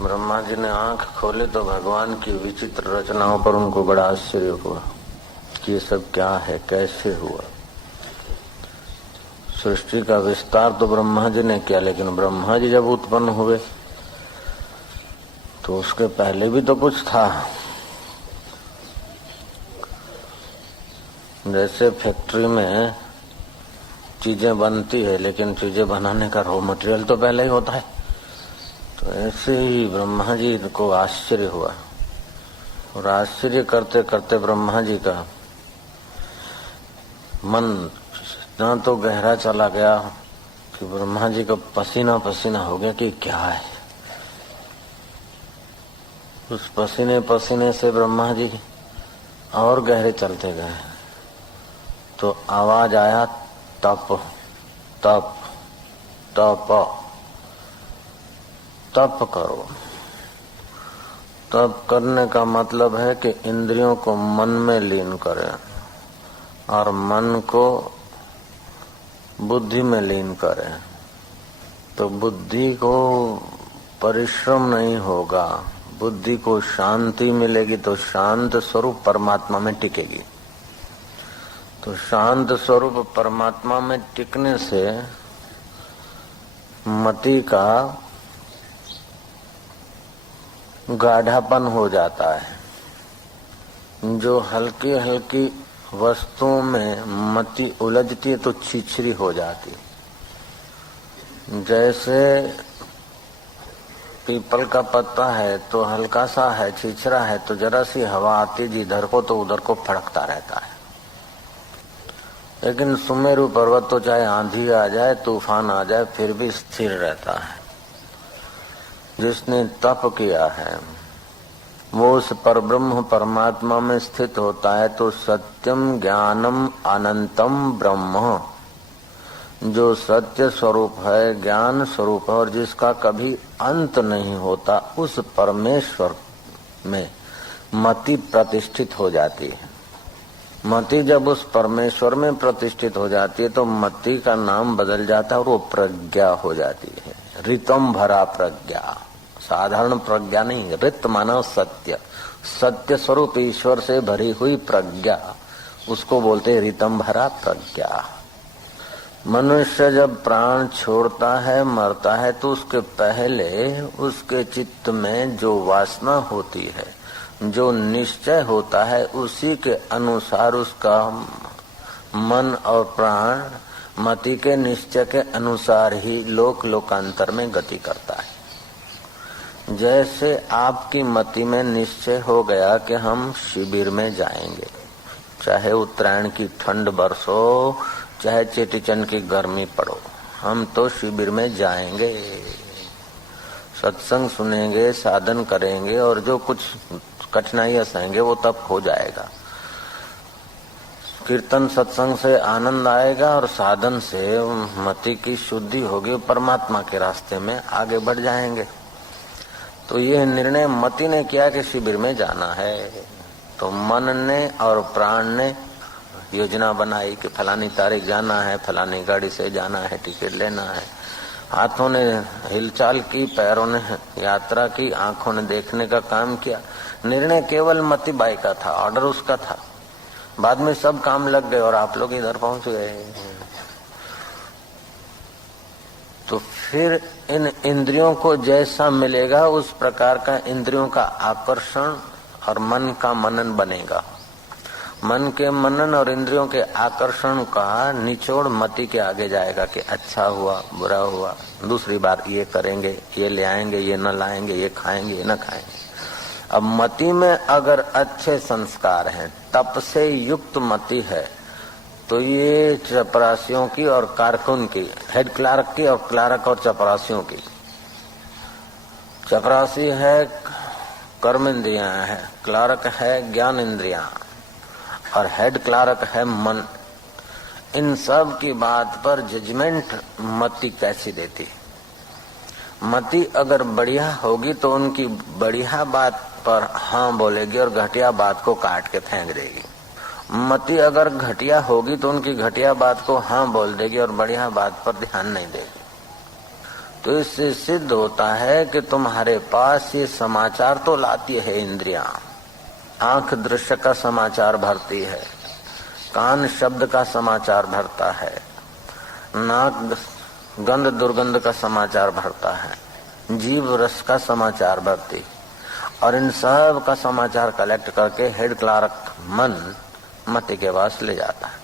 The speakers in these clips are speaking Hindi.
ब्रह्मा जी ने आंख खोले तो भगवान की विचित्र रचनाओं पर उनको बड़ा आश्चर्य हुआ कि ये सब क्या है, कैसे हुआ। सृष्टि का विस्तार तो ब्रह्मा जी ने किया, लेकिन ब्रह्मा जी जब उत्पन्न हुए तो उसके पहले भी तो कुछ था। जैसे फैक्ट्री में चीजें बनती है, लेकिन चीजें बनाने का रॉ मटेरियल तो पहले ही होता है। तो ऐसे ही ब्रह्मा जी को आश्चर्य हुआ, और आश्चर्य करते करते ब्रह्मा जी का मन इतना तो गहरा चला गया कि ब्रह्मा जी का पसीना पसीना हो गया कि क्या है। उस पसीने पसीने से ब्रह्मा जी और गहरे चलते गए तो आवाज आया, तप तप तप तप करो। तप करने का मतलब है कि इंद्रियों को मन में लीन करें और मन को बुद्धि में लीन करें। तो बुद्धि को परिश्रम नहीं होगा, बुद्धि को शांति मिलेगी, तो शांत स्वरूप परमात्मा में टिकेगी। तो शांत स्वरूप परमात्मा में टिकने से मति का गाढ़ापन हो जाता है। जो हल्की हल्की वस्तुओं में मति उलझती है तो छिछरी हो जाती। जैसे पीपल का पत्ता है तो हल्का सा है, छिछरा है, तो जरा सी हवा आती जिधर को तो उधर को फड़कता रहता है। लेकिन सुमेरु पर्वत तो चाहे आंधी आ जाए, तूफान आ जाए, फिर भी स्थिर रहता है। जिसने तप किया है वो उस परब्रह्म परमात्मा में स्थित होता है। तो सत्यम ज्ञानम अनंतम ब्रह्म, जो सत्य स्वरूप है, ज्ञान स्वरूप है और जिसका कभी अंत नहीं होता, उस परमेश्वर में मति प्रतिष्ठित हो जाती है। मति जब उस परमेश्वर में प्रतिष्ठित हो जाती है तो मति का नाम बदल जाता है और वो प्रज्ञा हो जाती है। ऋतम भरा प्रज्ञा, साधारण प्रज्ञा नहीं, ऋत माना सत्य, सत्य स्वरूप ईश्वर से भरी हुई प्रज्ञा, उसको बोलते हैं ऋतम भरा प्रज्ञा। मनुष्य जब प्राण छोड़ता है, मरता है, तो उसके पहले उसके चित्त में जो वासना होती है, जो निश्चय होता है, उसी के अनुसार उसका मन और प्राण मति के निश्चय के अनुसार ही लोक लोकांतर में गति करता है। जैसे आपकी मति में निश्चय हो गया कि हम शिविर में जाएंगे, चाहे उत्तरायण की ठंड बरसो, चाहे चेटीचंड की गर्मी पड़ो, हम तो शिविर में जाएंगे, सत्संग सुनेंगे, साधन करेंगे, और जो कुछ कठिनाइयां सहेंगे वो तब हो जाएगा। कीर्तन सत्संग से आनंद आएगा और साधन से मति की शुद्धि होगी, परमात्मा के रास्ते में आगे बढ़ जाएंगे। तो ये निर्णय मति ने किया कि शिविर में जाना है। तो मन ने और प्राण ने योजना बनाई कि फलानी तारीख जाना है, फलानी गाड़ी से जाना है, टिकट लेना है। हाथों ने हिलचाल की, पैरों ने यात्रा की, आंखों ने देखने का काम किया। निर्णय केवल मति बाई का था, ऑर्डर उसका था। बाद में सब काम लग गए और आप लोग इधर पहुंच गए। तो फिर इन इंद्रियों को जैसा मिलेगा उस प्रकार का इंद्रियों का आकर्षण और मन का मनन बनेगा। मन के मनन और इंद्रियों के आकर्षण का निचोड़ मति के आगे जाएगा कि अच्छा हुआ, बुरा हुआ, दूसरी बार ये करेंगे, ये ले आएंगे, ये न लाएंगे, ये खाएंगे, ये न खाएंगे। अब मति में अगर अच्छे संस्कार हैं, तप से युक्त मति है, तो ये चपरासियों की और कारकुन की, हेड क्लार्क की और क्लार्क और चपरासियों की। चपरासी है कर्म इंद्रियां है, क्लार्क है ज्ञान इंद्रियां और हेड क्लार्क है मन। इन सब की बात पर जजमेंट मति कैसी देती। मति अगर बढ़िया होगी तो उनकी बढ़िया बात पर हाँ बोलेगी और घटिया बात को काट के फेंक देगी। मति अगर घटिया होगी तो उनकी घटिया बात को हाँ बोल देगी और बढ़िया बात पर ध्यान नहीं देगी। तो इससे सिद्ध होता है कि तुम्हारे पास ये समाचार तो लाती है इंद्रियां। आंख दृश्य का समाचार भरती है, कान शब्द का समाचार भरता है, नाक गंध दुर्गंध का समाचार भरता है, जीव रस का समाचार भरती, और इन सब का समाचार कलेक्ट करके हेड क्लार्क मन मति के पास ले जाता है।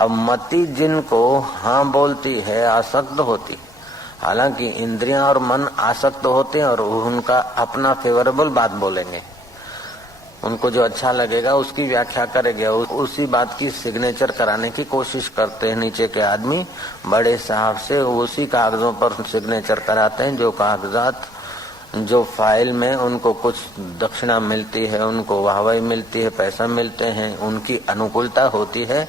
अब मति जिनको हाँ बोलती है, आसक्त होती, हालांकि इंद्रियां और मन आसक्त होते हैं और उनका अपना फेवरेबल बात बोलेंगे, उनको जो अच्छा लगेगा उसकी व्याख्या करेंगे, उसी बात की सिग्नेचर कराने की कोशिश करते हैं। नीचे के आदमी बड़े साहब से उसी कागजों पर सिग्नेचर कराते हैं, जो कागजात जो फाइल में उनको कुछ दक्षिणा मिलती है, उनको वाहवाही मिलती है, पैसा मिलते हैं, उनकी अनुकूलता होती है,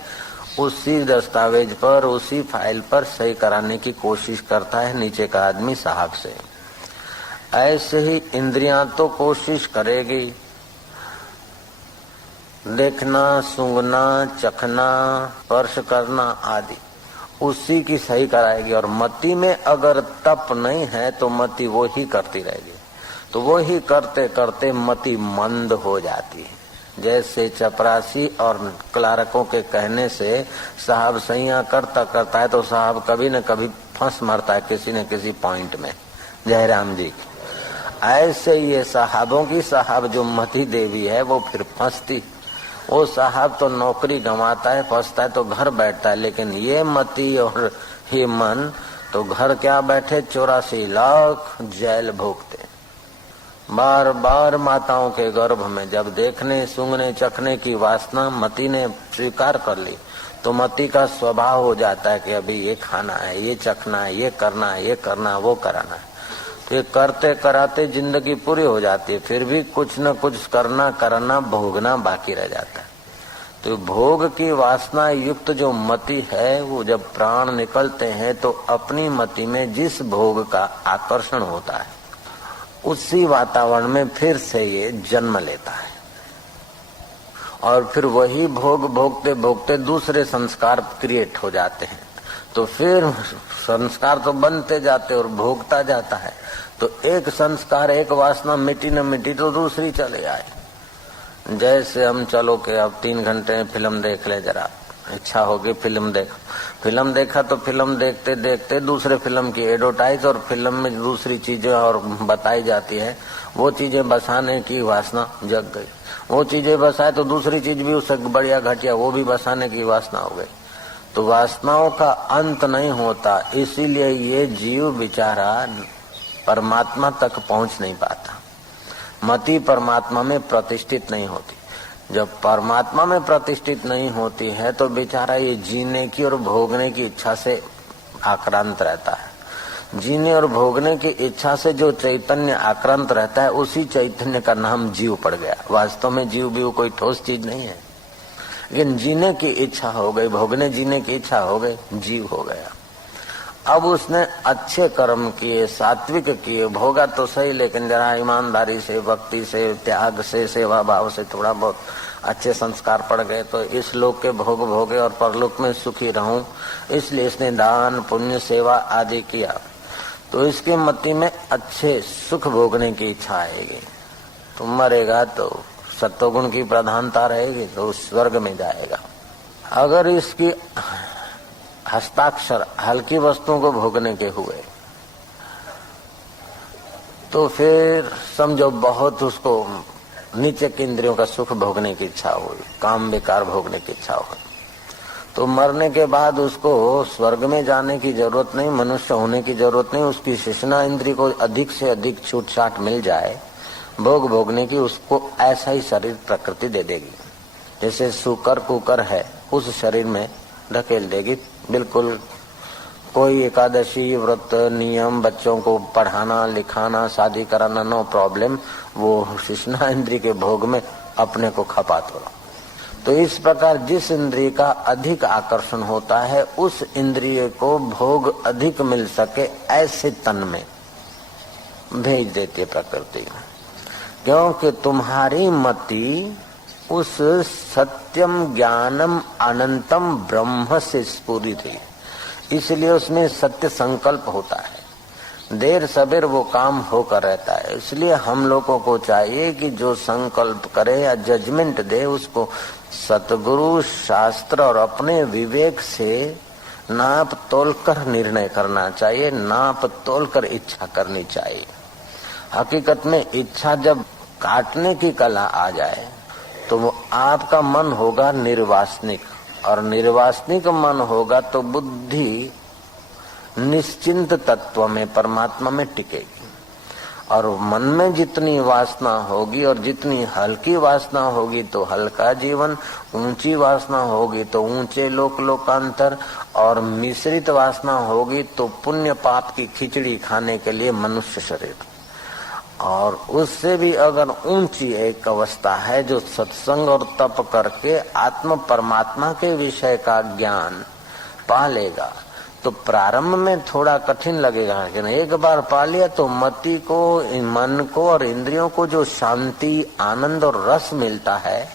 उसी दस्तावेज पर उसी फाइल पर सही कराने की कोशिश करता है नीचे का आदमी साहब से। ऐसे ही इंद्रियां तो कोशिश करेगी, देखना, सूंघना, चखना, स्पर्श करना आदि उसी की सही कराएगी। और मति में अगर तप नहीं है तो मति वो ही करती रहेगी, तो वो ही करते करते मति मंद हो जाती है। जैसे चपरासी और क्लार्कों के कहने से साहब सैया करता करता है तो साहब कभी न कभी फंस मरता है किसी न किसी पॉइंट में। जयराम जी, ऐसे ये साहबों की साहब जो मति देवी है वो फिर फंसती। वो साहब तो नौकरी गंवाता है, फंसता है तो घर बैठता है, लेकिन ये मति और ये मन तो घर क्या बैठे 84 लाख जेल भोगते। बार बार माताओं के गर्भ में जब देखने सूंघने चखने की वासना मति ने स्वीकार कर ली तो मति का स्वभाव हो जाता है कि अभी ये खाना है, ये चखना है, ये करना है, ये करना है, वो कराना है। तो ये करते कराते जिंदगी पूरी हो जाती है, फिर भी कुछ न कुछ करना भोगना बाकी रह जाता है। तो भोग की वासना युक्त जो मति है वो जब प्राण निकलते हैं तो अपनी मति में जिस भोग का आकर्षण होता है उसी वातावरण में फिर से ये जन्म लेता है, और फिर वही भोग भोगते भोगते दूसरे संस्कार क्रिएट हो जाते हैं। तो फिर संस्कार तो बनते जाते और भोगता जाता है। तो एक संस्कार एक वासना मिटी न मिटी तो दूसरी चले आए। जैसे हम चलो कि अब 3 घंटे फिल्म देख ले, जरा इच्छा होगी फिल्म देखा तो फिल्म देखते देखते दूसरे फिल्म की एडवर्टाइज और फिल्म में दूसरी चीजें और बताई जाती है, वो चीजें बसाने की वासना जग गई। वो चीजें बसाए तो दूसरी चीज भी उससे बढ़िया घटिया वो भी बसाने की वासना हो गई। तो वासनाओं का अंत नहीं होता, इसीलिए ये जीव बेचारा परमात्मा तक पहुंच नहीं पाता। मति परमात्मा में प्रतिष्ठित नहीं होती। जब परमात्मा में प्रतिष्ठित नहीं होती है तो बेचारा ये जीने की और भोगने की इच्छा से आक्रांत रहता है। जीने और भोगने की इच्छा से जो चैतन्य आक्रांत रहता है उसी चैतन्य का नाम जीव पड़ गया। वास्तव में जीव भी कोई ठोस चीज नहीं है, लेकिन जीने की इच्छा हो गई, भोगने जीने की इच्छा हो गई, जीव हो गया। अब उसने अच्छे कर्म किए, सात्विक किए, भोगा तो सही, लेकिन जरा ईमानदारी से, भक्ति से, त्याग से, सेवा भाव से थोड़ा बहुत अच्छे संस्कार पड़ गए तो इस लोक के भोग भोगे और परलोक में सुखी रहूं, इसलिए इसने दान पुण्य सेवा आदि किया। तो इसके मति में अच्छे सुख भोगने की इच्छा आएगी। तो मरेगा तो सत्वगुण की प्रधानता रहेगी तो स्वर्ग में जाएगा। अगर इसकी हस्ताक्षर हल्की वस्तुओं को भोगने के हुए तो फिर समझो बहुत उसको नीचे के इंद्रियों का सुख भोगने की इच्छा हुई, काम बेकार भोगने की इच्छा हुई, तो मरने के बाद उसको स्वर्ग में जाने की जरूरत नहीं, मनुष्य होने की जरूरत नहीं। उसकी शेषना इंद्रिय को अधिक से अधिक छूट छाट मिल जाए भोग भोगने की, उसको ऐसा ही शरीर प्रकृति दे देगी। जैसे सुकर कुकर है उस शरीर में ढकेल देगी। बिल्कुल कोई एकादशी व्रत नियम, बच्चों को पढ़ाना लिखाना शादी कराना नो प्रॉब्लम, वो शेषना इंद्रिय के भोग में अपने को खपा तोड़ा। तो इस प्रकार जिस इंद्रिय का अधिक आकर्षण होता है उस इंद्रिय को भोग अधिक मिल सके ऐसे तन में भेज देती है प्रकृति, क्योंकि तुम्हारी मति उस सत्यम ज्ञानम अनंतम ब्रह्म से स्फुरित है, इसलिए उसमें सत्य संकल्प होता है। देर सबेर वो काम होकर रहता है। इसलिए हम लोगों को चाहिए कि जो संकल्प करे या जजमेंट दे उसको सतगुरु, शास्त्र और अपने विवेक से नाप तोल कर निर्णय करना चाहिए, नाप तोल कर इच्छा करनी चाहिए। हकीकत में इच्छा जब काटने की कला आ जाए तो वो आपका मन होगा निर्वासनिक, और निर्वासनिक मन होगा तो बुद्धि निश्चिंत तत्व में, परमात्मा में टिकेगी। और मन में जितनी वासना होगी और जितनी हल्की वासना होगी तो हल्का जीवन, ऊंची वासना होगी तो ऊंचे लोकांतर, और मिश्रित वासना होगी तो पुण्य पाप की खिचड़ी खाने के लिए मनुष्य शरीर। और उससे भी अगर ऊंची एक अवस्था है जो सत्संग और तप करके आत्म परमात्मा के विषय का ज्ञान पा लेगा, तो प्रारंभ में थोड़ा कठिन लगेगा, लेकिन एक बार पा लिया तो मति को, मन को और इंद्रियों को जो शांति, आनंद और रस मिलता है,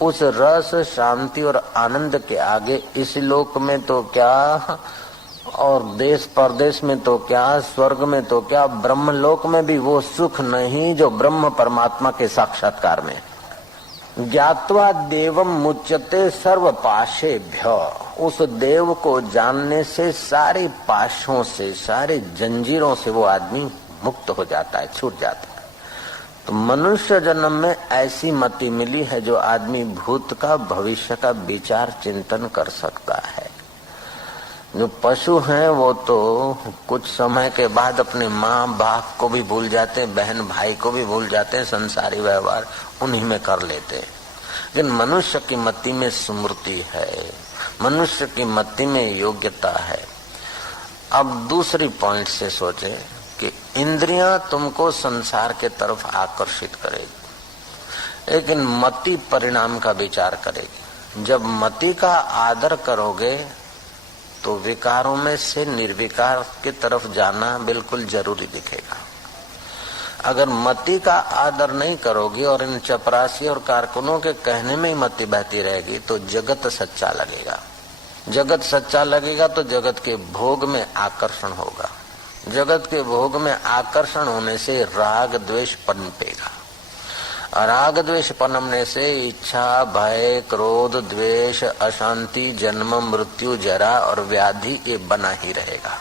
उस रस, शांति और आनंद के आगे इस लोक में तो क्या और देश परदेश में तो क्या, स्वर्ग में तो क्या, ब्रह्मलोक में भी वो सुख नहीं जो ब्रह्म परमात्मा के साक्षात्कार में। ज्ञात्वा देवम मुच्यते सर्व पाशेभ्य, उस देव को जानने से सारे पाशों से, सारे जंजीरों से वो आदमी मुक्त हो जाता है, छूट जाता है। तो मनुष्य जन्म में ऐसी मति मिली है जो आदमी भूत का, भविष्य का विचार चिंतन कर सकता है। जो पशु हैं वो तो कुछ समय के बाद अपने माँ बाप को भी भूल जाते हैं, बहन भाई को भी भूल जाते हैं, संसारी व्यवहार उन्हीं में कर लेते हैं। लेकिन मनुष्य की मति में स्मृति है, मनुष्य की मति में योग्यता है। अब दूसरी पॉइंट से सोचे कि इंद्रियां तुमको संसार के तरफ आकर्षित करेगी, लेकिन मति परिणाम का विचार करेगी। जब मति का आदर करोगे तो विकारों में से निर्विकार की तरफ जाना बिल्कुल जरूरी दिखेगा। अगर मति का आदर नहीं करोगी और इन चपरासी और कारकुनों के कहने में ही मति बहती रहेगी तो जगत सच्चा लगेगा। जगत सच्चा लगेगा तो जगत के भोग में आकर्षण होगा। जगत के भोग में आकर्षण होने से राग द्वेष पनपेगा। राग द्वेष पनपने से इच्छा, भय, क्रोध, द्वेष, अशांति, जन्म, मृत्यु, जरा और व्याधि ये बना ही रहेगा।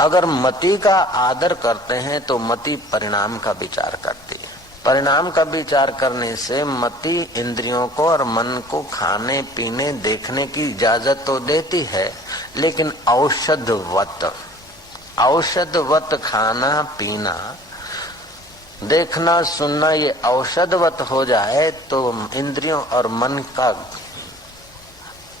अगर मति का आदर करते हैं तो मति परिणाम का विचार करती है। परिणाम का विचार करने से मति इंद्रियों को और मन को खाने पीने देखने की इजाजत तो देती है, लेकिन औषधवत खाना पीना, देखना सुनना ये औषधवत हो जाए तो इंद्रियों और मन का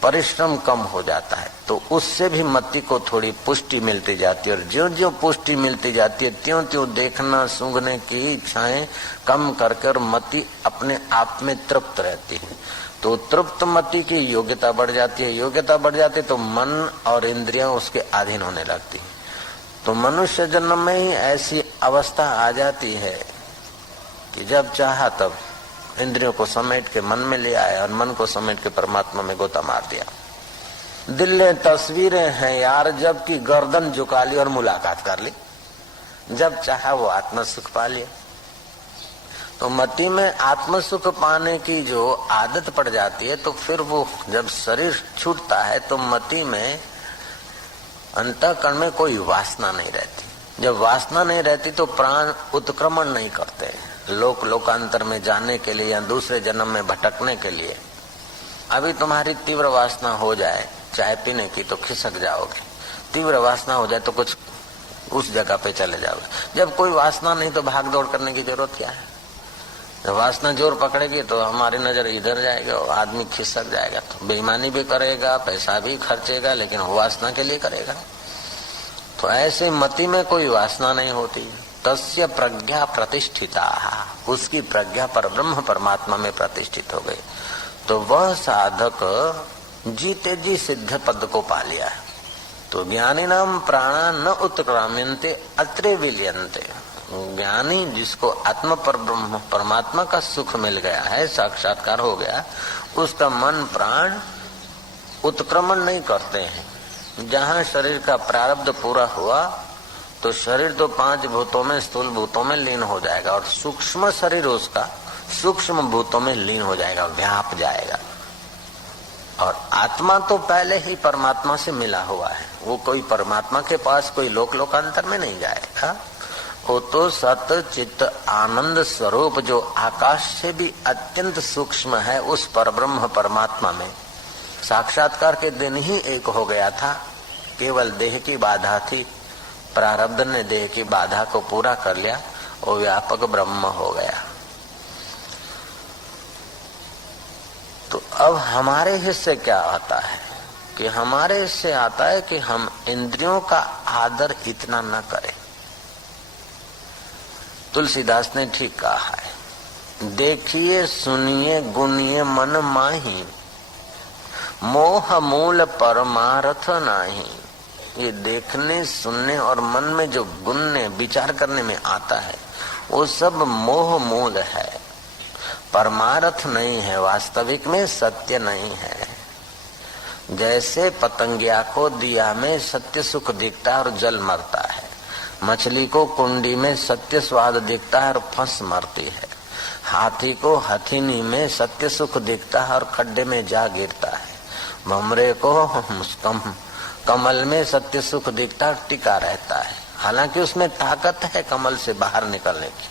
परिश्रम कम हो जाता है, तो उससे भी मति को थोड़ी पुष्टि मिलती जाती है। और ज्यों ज्यों पुष्टि मिलती जाती है त्यों त्यों देखना सूंघने की इच्छाएं कम करके और मति अपने आप में तृप्त रहती है। तो तृप्त मति की योग्यता बढ़ जाती है, योग्यता बढ़ जाती है तो मन और इंद्रियां उसके अधीन होने लगती है। तो मनुष्य जन्म में ही ऐसी अवस्था आ जाती है कि जब चाहा तब इंद्रियों को समेट के मन में ले आया और मन को समेट के परमात्मा में गोता मार दिया। दिल ने तस्वीरें हैं यार, जब की गर्दन झुका ली और मुलाकात कर ली, जब चाहा वो आत्म सुख पा लिया। तो मति में आत्म सुख पाने की जो आदत पड़ जाती है तो फिर वो जब शरीर छूटता है तो मति में, अंतःकरण में कोई वासना नहीं रहती। जब वासना नहीं रहती तो प्राण उत्क्रमण नहीं करते लोकांतर में जाने के लिए या दूसरे जन्म में भटकने के लिए। अभी तुम्हारी तीव्र वासना हो जाए चाय पीने की तो खिसक जाओगे, तीव्र वासना हो जाए तो कुछ उस जगह पे चले जाओगे। जब कोई वासना नहीं तो भाग दौड़ करने की जरूरत क्या है। जब वासना जोर पकड़ेगी तो हमारी नजर इधर जाएगी और आदमी खिसक जाएगा, तो बेईमानी भी करेगा, पैसा भी खर्चेगा, लेकिन वासना के लिए करेगा। तो ऐसे मति में कोई वासना नहीं होती। तस्य प्रज्ञा प्रतिष्ठिता, उसकी प्रज्ञा पर ब्रह्म परमात्मा में प्रतिष्ठित हो गई। तो वह साधक जीते जी सिद्ध पद को पा लिया है। तो ज्ञानी नाम प्राणा न उत्क्राम्यन्ते अत्रे विलियन्ते। ज्ञानी जिसको आत्म पर ब्रह्म परमात्मा का सुख मिल गया है, साक्षात्कार हो गया, उसका मन प्राण उत्क्रमण नहीं करते हैं। जहाँ शरीर का प्रारब्ध पूरा हुआ तो शरीर तो 5 भूतों में, स्थूल भूतों में लीन हो जाएगा और सूक्ष्म शरीर उसका सूक्ष्म भूतों में लीन हो जाएगा, व्याप जाएगा। और आत्मा तो पहले ही परमात्मा से मिला हुआ है, वो कोई परमात्मा के पास कोई लोकांतर में नहीं जाएगा। वो तो सत चित्त आनंद स्वरूप जो आकाश से भी अत्यंत सूक्ष्म है, उस परब्रह्म परमात्मा में साक्षात्कार के दिन ही एक हो गया था। केवल देह की बाधा थी, प्रारब्ध ने देह की बाधा को पूरा कर लिया, वो व्यापक ब्रह्म हो गया। तो अब हमारे हिस्से क्या आता है कि हमारे हिस्से आता है कि हम इंद्रियों का आदर इतना न करें। तुलसीदास ने ठीक कहा है, देखिए सुनिए गुनिए मन माही, मोह मूल परमार्थ नाही। ये देखने सुनने और मन में जो गुनने विचार करने में आता है वो सब मोह मूल है, परमार्थ नहीं है, वास्तविक में सत्य नहीं है। जैसे पतंगिया को दिया में सत्य सुख दिखता है और जल मरता है, मछली को कुंडी में सत्य स्वाद दिखता है और फंस मरती है, हाथी को हथीनी में सत्य सुख दिखता है और खड्डे में जा गिरता है, भमरे को कमल में सत्य सुख दिखता है, टिका रहता है। हालांकि उसमें ताकत है कमल से बाहर निकलने की,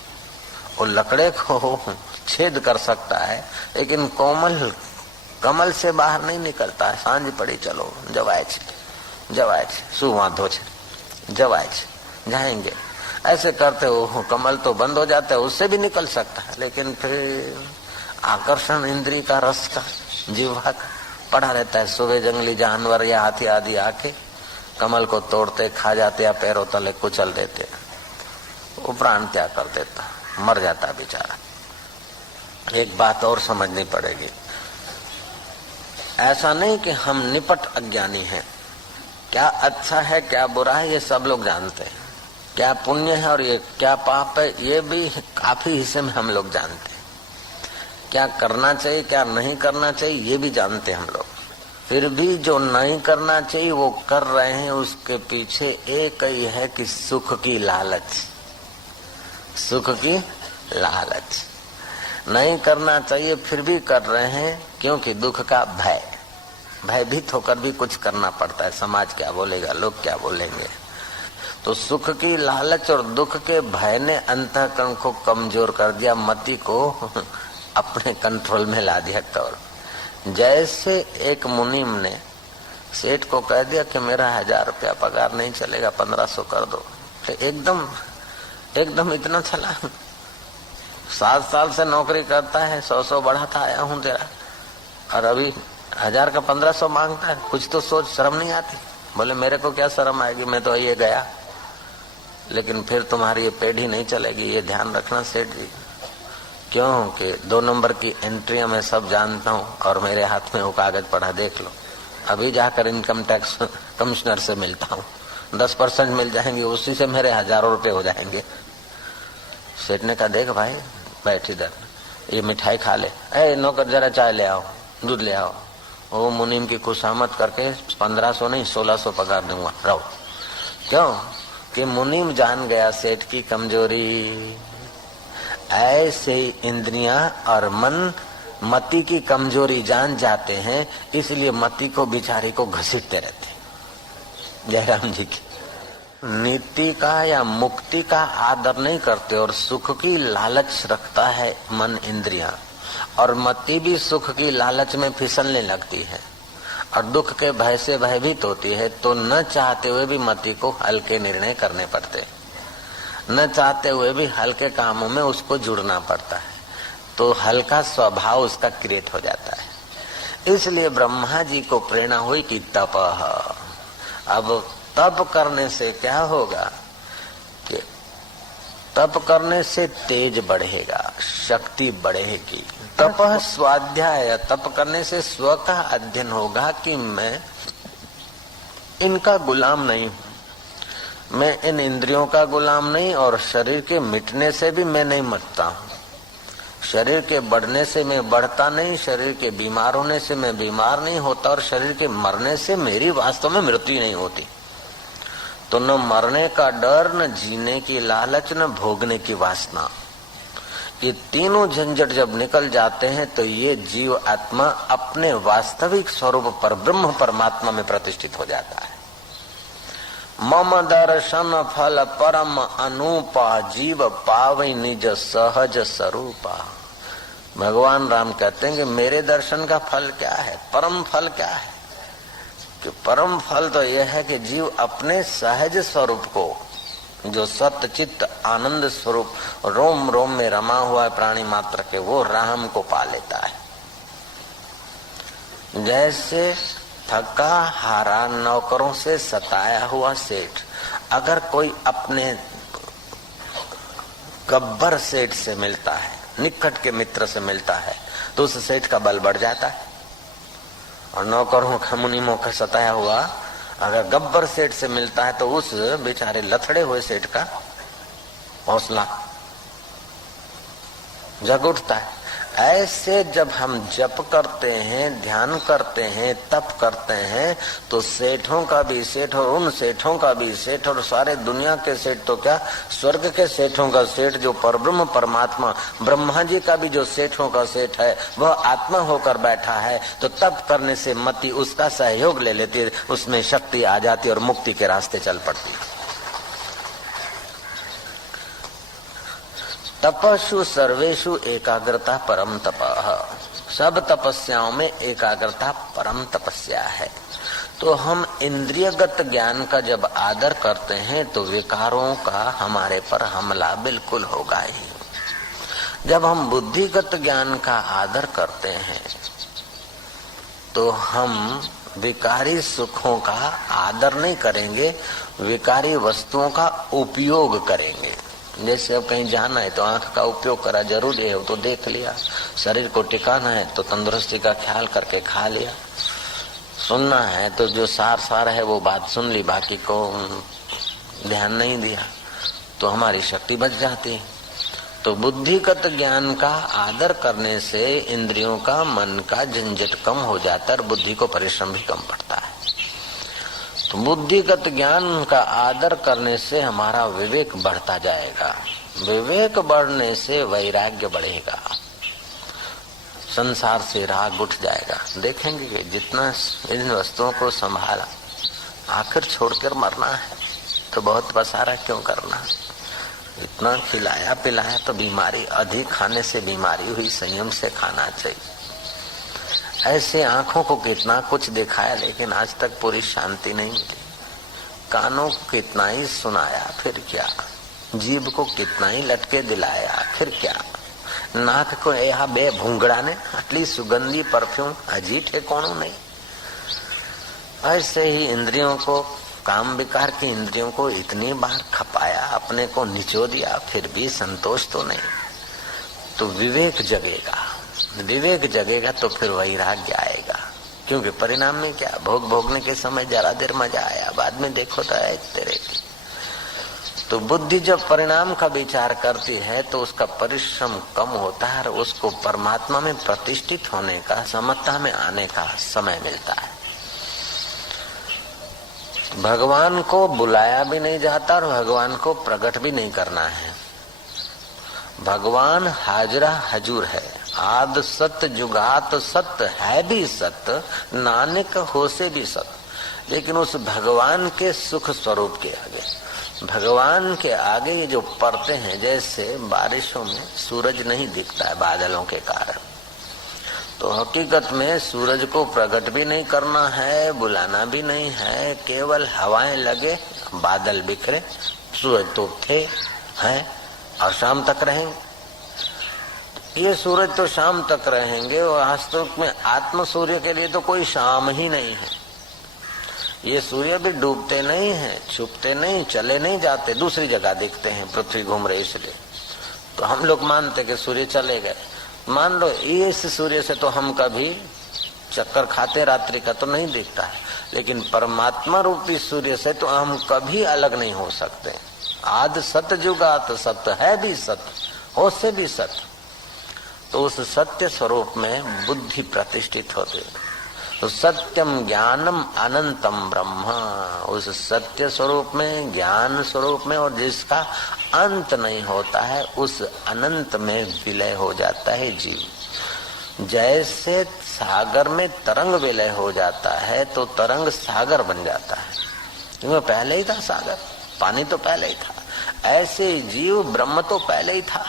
वो लकड़े को छेद कर सकता है, लेकिन कमल से बाहर नहीं निकलता है। सांझ पड़ी चलो जवाय शू वांधो छे जवाय जाएंगे, ऐसे करते हो कमल तो बंद हो जाता है, उससे भी निकल सकता है, लेकिन फिर आकर्षण इंद्री का रस का जीवा का पड़ा रहता है। सुबह जंगली जानवर या हाथी आदि आके कमल को तोड़ते खा जाते या पैरों तले कुचल देते, वो प्राण त्याग कर देता, मर जाता बेचारा। एक बात और समझनी पड़ेगी, ऐसा नहीं कि हम निपट अज्ञानी हैं, क्या अच्छा है क्या बुरा है ये सब लोग जानते हैं, क्या पुण्य है और ये क्या पाप है ये भी काफी हिस्से में हम लोग जानते हैं, क्या करना चाहिए क्या नहीं करना चाहिए ये भी जानते हैं हम लोग। फिर भी जो नहीं करना चाहिए वो कर रहे हैं, उसके पीछे एक ही है कि सुख की लालच, सुख की लालच। नहीं करना चाहिए फिर भी कर रहे हैं, क्योंकि दुख का भय, भयभीत होकर भी कुछ करना पड़ता है, समाज क्या बोलेगा, लोग क्या बोलेंगे। तो सुख की लालच और दुख के भय ने अंतःकरण को कमजोर कर दिया, मति को अपने कंट्रोल में ला दिया। कौर जैसे एक मुनीम ने सेठ को कह दिया कि मेरा 1000 रुपया पगार नहीं चलेगा, 1500 कर दो, तो एकदम इतना चला। 7 साल से नौकरी करता है, 100 बढ़ाता आया हूँ तेरा, और अभी 1000 का 1500 मांगता है। कुछ तो सोच, शर्म नहीं आती? बोले मेरे को क्या शर्म आएगी, मैं तो ये गया, लेकिन फिर तुम्हारी ये पेढ़ी नहीं चलेगी, ये ध्यान रखना सेठ जी। क्यों कि 2 नंबर की एंट्रियां मैं सब जानता हूँ और मेरे हाथ में वो कागज पड़ा, देख लो। अभी जाकर इनकम टैक्स कमिश्नर से मिलता हूँ, 10% मिल जाएंगे, उसी से मेरे हजारों रुपए हो जाएंगे। सेठ ने कहा देख भाई बैठ इधर, ये मिठाई खा ले, ए नौकर जरा चाय ले आओ, दूध ले आओ। वो मुनीम की खुशामद करके 1500 नहीं 1600 पगार दूंगा, रहो। क्यों कि मुनीम जान गया सेठ की कमजोरी। ऐसे इंद्रियां और मन मति की कमजोरी जान जाते हैं, इसलिए मति को बिचारी को घसीटते रहते हैं। जयराम जी की नीति का या मुक्ति का आदर नहीं करते और सुख की लालच रखता है मन इंद्रियां, और मति भी सुख की लालच में फिसलने लगती है और दुख के भय से भयभीत होती है। तो न चाहते हुए भी मति को हल्के निर्णय करने पड़ते, न चाहते हुए भी हल्के कामों में उसको जुड़ना पड़ता है, तो हल्का स्वभाव उसका क्रिएट हो जाता है। इसलिए ब्रह्मा जी को प्रेरणा हुई कि तपः। अब तप करने से क्या होगा कि तप करने से तेज बढ़ेगा, शक्ति बढ़ेगी। तपः स्वाध्याय, तप करने से स्व का अध्ययन होगा कि मैं इनका गुलाम नहीं हूं, मैं इन इंद्रियों का गुलाम नहीं, और शरीर के मिटने से भी मैं नहीं मरता हूँ, शरीर के बढ़ने से मैं बढ़ता नहीं, शरीर के बीमार होने से मैं बीमार नहीं होता, और शरीर के मरने से मेरी वास्तव में मृत्यु नहीं होती। तो न मरने का डर, न जीने की लालच, न भोगने की वासना। ये तीनों झंझट जब निकल जाते हैं तो ये जीव आत्मा अपने वास्तविक स्वरूप पर ब्रह्म परमात्मा में प्रतिष्ठित हो जाता है। मम दर्शन फल परम अनुपा, जीव पावै निज सहज स्वरूपा। भगवान राम कहते हैं कि मेरे दर्शन का फल क्या है, परम फल क्या है? कि परम फल तो यह है कि जीव अपने सहज स्वरूप को, जो सत्य चित्त आनंद स्वरूप रोम रोम में रमा हुआ है प्राणी मात्र के, वो राम को पा लेता है। जैसे थका हारा नौकरों से सताया हुआ सेठ अगर कोई अपने गब्बर सेठ से मिलता है, निकट के मित्र से मिलता है, तो उस सेठ का बल बढ़ जाता है। और नौकरों का मुनीमों का सताया हुआ अगर गब्बर सेठ से मिलता है तो उस बेचारे लथड़े हुए सेठ का हौसला जग उठता है। ऐसे जब हम जप करते हैं, ध्यान करते हैं, तप करते हैं, तो सेठों का भी सेठ और उन सेठों का भी सेठ और सारे दुनिया के सेठ तो क्या, स्वर्ग के सेठों का सेठ जो परब्रह्म परमात्मा ब्रह्मा जी का भी जो सेठों का सेठ है वह आत्मा होकर बैठा है। तो तप करने से मति उसका सहयोग ले लेती है, उसमें शक्ति आ जाती है और मुक्ति के रास्ते चल पड़ती है। तपस्ु सर्वेषु एकाग्रता परम तपः। सब तपस्याओं में एकाग्रता परम तपस्या है। तो हम इंद्रियगत ज्ञान का जब आदर करते हैं तो विकारों का हमारे पर हमला बिल्कुल होगा ही। जब हम बुद्धिगत ज्ञान का आदर करते हैं तो हम विकारी सुखों का आदर नहीं करेंगे, विकारी वस्तुओं का उपयोग करेंगे। जैसे अब कहीं जाना है तो आंख का उपयोग करा, जरूरी है तो देख लिया। शरीर को टिकाना है तो तंदुरुस्ती का ख्याल करके खा लिया। सुनना है तो जो सार है वो बात सुन ली, बाकी को ध्यान नहीं दिया तो हमारी शक्ति बच जाती है। तो बुद्धिगत ज्ञान का आदर करने से इंद्रियों का, मन का झंझट कम हो जाता है और बुद्धि को परिश्रम भी कम पड़ता है। तो बुद्धिगत ज्ञान का आदर करने से हमारा विवेक बढ़ता जाएगा, विवेक बढ़ने से वैराग्य बढ़ेगा, संसार से राग उठ जाएगा। देखेंगे कि जितना इन वस्तुओं को संभाला, आखिर छोड़कर मरना है तो बहुत पसारा क्यों करना। इतना खिलाया पिलाया तो बीमारी, अधिक खाने से बीमारी हुई, संयम से खाना चाहिए। ऐसे आंखों को कितना कुछ दिखाया लेकिन आज तक पूरी शांति नहीं मिली। कानों को कितना ही सुनाया फिर क्या, जीभ को कितना ही लटके दिलाया फिर क्या, नाक को यह बे भूंगड़ा ने आटली सुगंधी परफ्यूम हजी ठेकोणो नहीं। ऐसे ही इंद्रियों को, काम विकार की इंद्रियों को इतनी बार खपाया, अपने को निचो दिया, फिर भी संतोष तो नहीं। तो विवेक जगेगा, विवेक जगेगा तो फिर वैराग्य आएगा। क्योंकि परिणाम में क्या, भोग भोगने के समय जरा देर मजा आया, बाद में देखो तो ऐसे रहती। तो बुद्धि जब परिणाम का विचार करती है तो उसका परिश्रम कम होता है और उसको परमात्मा में प्रतिष्ठित होने का, समता में आने का समय मिलता है। भगवान को बुलाया भी नहीं जाता और भगवान को प्रकट भी नहीं करना है। भगवान हाजरा हजूर है, आद सत्य जुगात सत्य है भी सत्य, नानक हो से भी सत्य। लेकिन उस भगवान के सुख स्वरूप के आगे, भगवान के आगे ये जो पड़ते हैं, जैसे बारिशों में सूरज नहीं दिखता है बादलों के कारण, तो हकीकत में सूरज को प्रकट भी नहीं करना है, बुलाना भी नहीं है, केवल हवाएं लगे, बादल बिखरे, सूरज तो थे हैं और शाम तक रहेंगे। ये सूरज तो शाम तक रहेंगे और वास्तव में आत्म सूर्य के लिए तो कोई शाम ही नहीं है। ये सूर्य भी डूबते नहीं हैं, छुपते नहीं, चले नहीं जाते, दूसरी जगह दिखते हैं, पृथ्वी घूम रही इसलिए। तो हम लोग मानते कि सूर्य चले गए। मान लो इस सूर्य से तो हम कभी चक्कर खाते रात्रि का तो नहीं दिखता है, लेकिन परमात्मा रूपी सूर्य से तो हम कभी अलग नहीं हो सकते। आद सत्य जुगात सत्य है भी सत्य, हो से भी सत्य। तो उस सत्य स्वरूप में बुद्धि प्रतिष्ठित होती है। तो सत्यम ज्ञानम अनंतम ब्रह्म, उस सत्य स्वरूप में, ज्ञान स्वरूप में, और जिसका अंत नहीं होता है, उस अनंत में विलय हो जाता है जीव। जैसे सागर में तरंग विलय हो जाता है तो तरंग सागर बन जाता है, क्योंकि पहले ही था सागर, पानी तो पहले ही था। ऐसे जीव ब्रह्म तो पहले ही था,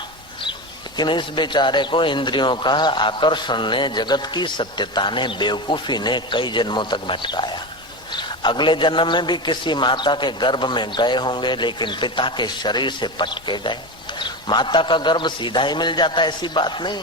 लेकिन इस बेचारे को इंद्रियों का आकर्षण ने, जगत की सत्यता ने, बेवकूफी ने कई जन्मों तक भटकाया। अगले जन्म में भी किसी माता के गर्भ में गए होंगे, लेकिन पिता के शरीर से पटके गए। माता का गर्भ सीधा ही मिल जाता, ऐसी बात नहीं।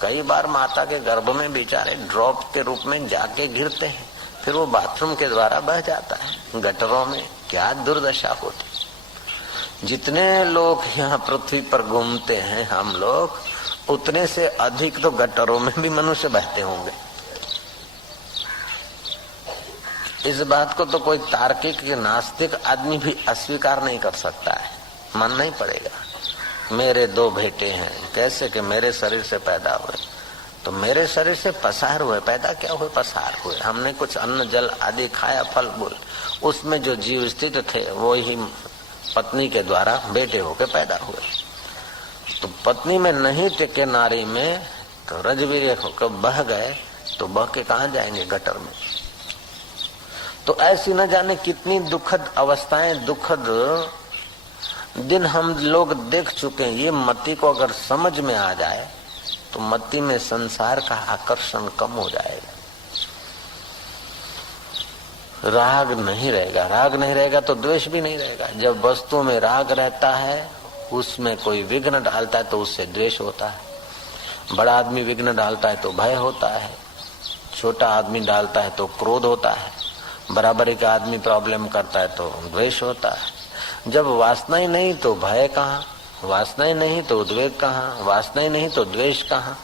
कई बार माता के गर्भ में बेचारे ड्रॉप के रूप में जाके गिरते हैं, फिर वो बाथरूम के द्वारा बह जाता है गटरों में। क्या दुर्दशा होती। जितने लोग यहाँ पृथ्वी पर घूमते हैं हम लोग, उतने से अधिक तो गटरों में भी मनुष्य बहते होंगे। इस बात को तो कोई तार्किक या नास्तिक आदमी भी अस्वीकार नहीं कर सकता है, मानना ही पड़ेगा। मेरे 2 बेटे हैं, कैसे कि मेरे शरीर से पैदा हुए, तो मेरे शरीर से पसार हुए, पैदा क्या हुए, पसार हुए। हमने कुछ अन्न जल आदि खाया, फल फूल, उसमें जो जीव स्थित थे वो ही पत्नी के द्वारा बेटे होके पैदा हुए। तो पत्नी में नहीं टिके नारी में, तो रजवीर होकर बह गए, तो बह के कहाँ जाएंगे, गटर में। तो ऐसी न जाने कितनी दुखद अवस्थाएं, दुखद दिन हम लोग देख चुके हैं। ये मति को अगर समझ में आ जाए तो मति में संसार का आकर्षण कम हो जाएगा, राग नहीं रहेगा। राग नहीं रहेगा तो द्वेष भी नहीं रहेगा। जब वस्तु में राग रहता है, उसमें कोई विघ्न डालता है तो उससे द्वेष होता है। बड़ा आदमी विघ्न डालता है तो भय होता है, छोटा आदमी डालता है तो क्रोध होता है, बराबरी का आदमी प्रॉब्लम करता है तो द्वेष होता है। जब वासना ही नहीं तो भय कहाँ, वासना ही नहीं तो उद्वेग कहाँ, वासना ही नहीं तो द्वेष कहाँ।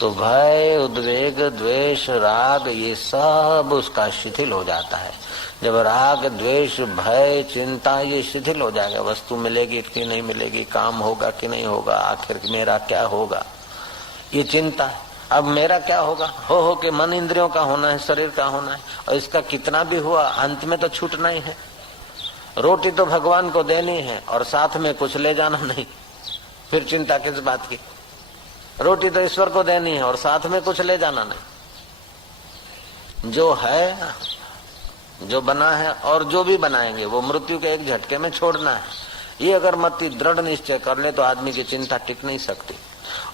तो भय, उद्वेग, द्वेष, राग, ये सब उसका शिथिल हो जाता है। जब राग, द्वेष, भय, चिंता ये शिथिल हो जाएगा, वस्तु मिलेगी कि नहीं मिलेगी, काम होगा कि नहीं होगा, आखिर मेरा क्या होगा, ये चिंता है। अब मेरा क्या होगा, हो के मन इंद्रियों का होना है, शरीर का होना है, और इसका कितना भी हुआ अंत में तो छूटना ही है। रोटी तो भगवान को देनी है और साथ में कुछ ले जाना नहीं, फिर चिंता किस बात की। रोटी तो ईश्वर को देनी है और साथ में कुछ ले जाना नहीं। जो है, जो बना है और जो भी बनाएंगे वो मृत्यु के एक झटके में छोड़ना है। ये अगर मति दृढ़ निश्चय कर ले तो आदमी की चिंता टिक नहीं सकती।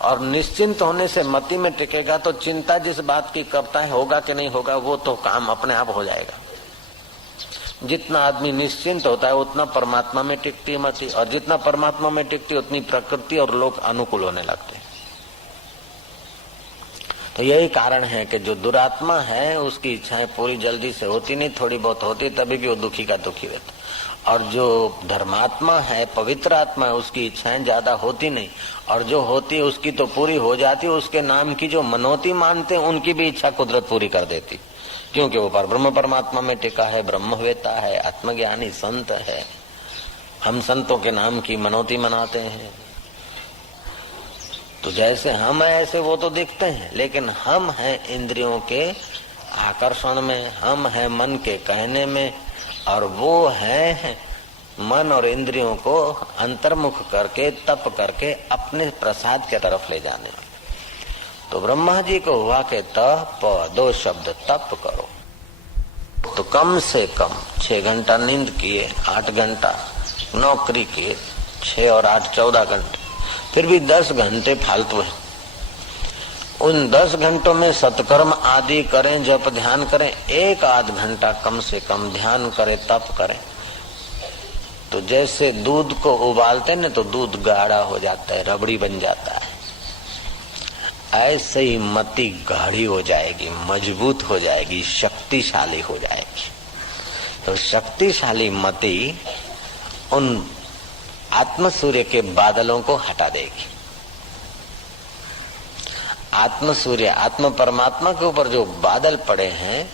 और निश्चिंत होने से मति में टिकेगा तो चिंता जिस बात की करता है, होगा कि नहीं होगा, वो तो काम अपने आप हो जाएगा। जितना आदमी निश्चिंत होता है उतना परमात्मा में टिकती है मति, और जितना परमात्मा में टिकती है उतनी प्रकृति और लोग अनुकूल होने लगते हैं। तो यही कारण है कि जो दुरात्मा है उसकी इच्छाएं पूरी जल्दी से होती नहीं, थोड़ी बहुत होती तभी भी वो दुखी का दुखी रहता। और जो धर्मात्मा है, पवित्र आत्मा है, उसकी इच्छाएं ज्यादा होती नहीं, और जो होती है उसकी तो पूरी हो जाती है। उसके नाम की जो मनोती मानते हैं उनकी भी इच्छा कुदरत पूरी कर देती, क्योंकि वो परब्रह्म परमात्मा में टिका है, ब्रह्मवेता है, आत्मज्ञानी संत है। हम संतों के नाम की मनोती मनाते हैं। तो जैसे हम हैं ऐसे वो तो दिखते हैं, लेकिन हम हैं इंद्रियों के आकर्षण में, हम हैं मन के कहने में, और वो है मन और इंद्रियों को अंतर्मुख करके, तप करके अपने प्रसाद की तरफ ले जाने। तो ब्रह्मा जी को हुआ के तप, 2 शब्द तप करो। तो कम से कम 6 घंटा नींद किए, 8 घंटा नौकरी किए, 6 और 8 14 घंटे, फिर भी 10 घंटे फालतू है। उन 10 घंटों में सत्कर्म आदि करें, जप ध्यान करें, 1-8 घंटा कम से कम ध्यान करें, तप करें। तो जैसे दूध को उबालते हैं ना तो दूध गाढ़ा हो जाता है, रबड़ी बन जाता है, ऐसे ही मति गाढ़ी हो जाएगी, मजबूत हो जाएगी, शक्तिशाली हो जाएगी। तो शक्तिशाली मति उन आत्म सूर्य के बादलों को हटा देगी। आत्म सूर्य, आत्म परमात्मा के ऊपर जो बादल पड़े हैं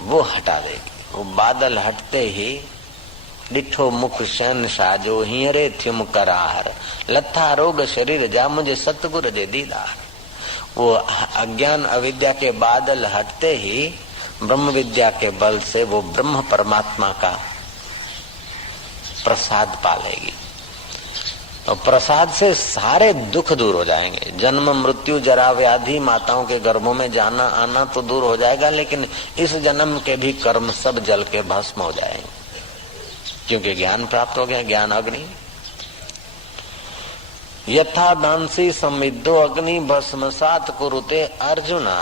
वो हटा देगी। वो बादल हटते ही डिठो मुख शैन साजो हियरे थ्युम करार, लथा रोग शरीर जा मुझे सतगुर दे दीदार। वो अज्ञान अविद्या के बादल हटते ही ब्रह्म विद्या के बल से वो ब्रह्म परमात्मा का प्रसाद पालेगी। और प्रसाद से सारे दुख दूर हो जाएंगे। जन्म मृत्यु जरा व्याधि माताओं के गर्भों में जाना आना तो दूर हो जाएगा, लेकिन इस जन्म के भी कर्म सब जल के भस्म हो जाएंगे, क्योंकि ज्ञान प्राप्त हो गया। ज्ञान अग्नि यथा दांसी समिद्धो अग्नि भस्मसात कुरुते अर्जुना,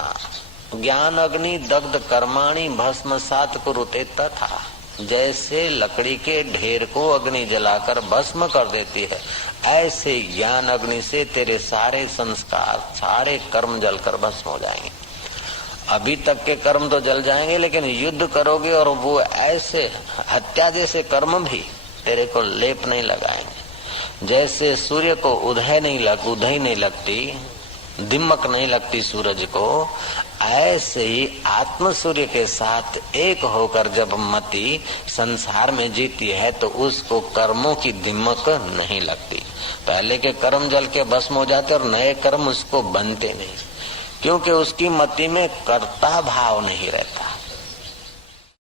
ज्ञान अग्नि दग्ध कर्माणि भस्मसात कुरुते तथा। जैसे लकड़ी के ढेर को अग्नि जलाकर भस्म कर देती है, ऐसे ज्ञान अग्नि से तेरे सारे संस्कार सारे कर्म जलकर भस्म हो जाएंगे। अभी तक के कर्म तो जल जाएंगे, लेकिन युद्ध करोगे और वो ऐसे हत्या जैसे कर्म भी तेरे को लेप नहीं लगाएंगे। जैसे सूर्य को उदय नहीं लगती, दिमक नहीं लगती सूरज को, ऐसे ही आत्म सूर्य के साथ एक होकर जब मति संसार में जीती है तो उसको कर्मों की दिमक नहीं लगती। पहले के कर्म जल के भस्म हो जाते और नए कर्म उसको बनते नहीं, क्योंकि उसकी मति में कर्ता भाव नहीं रहता।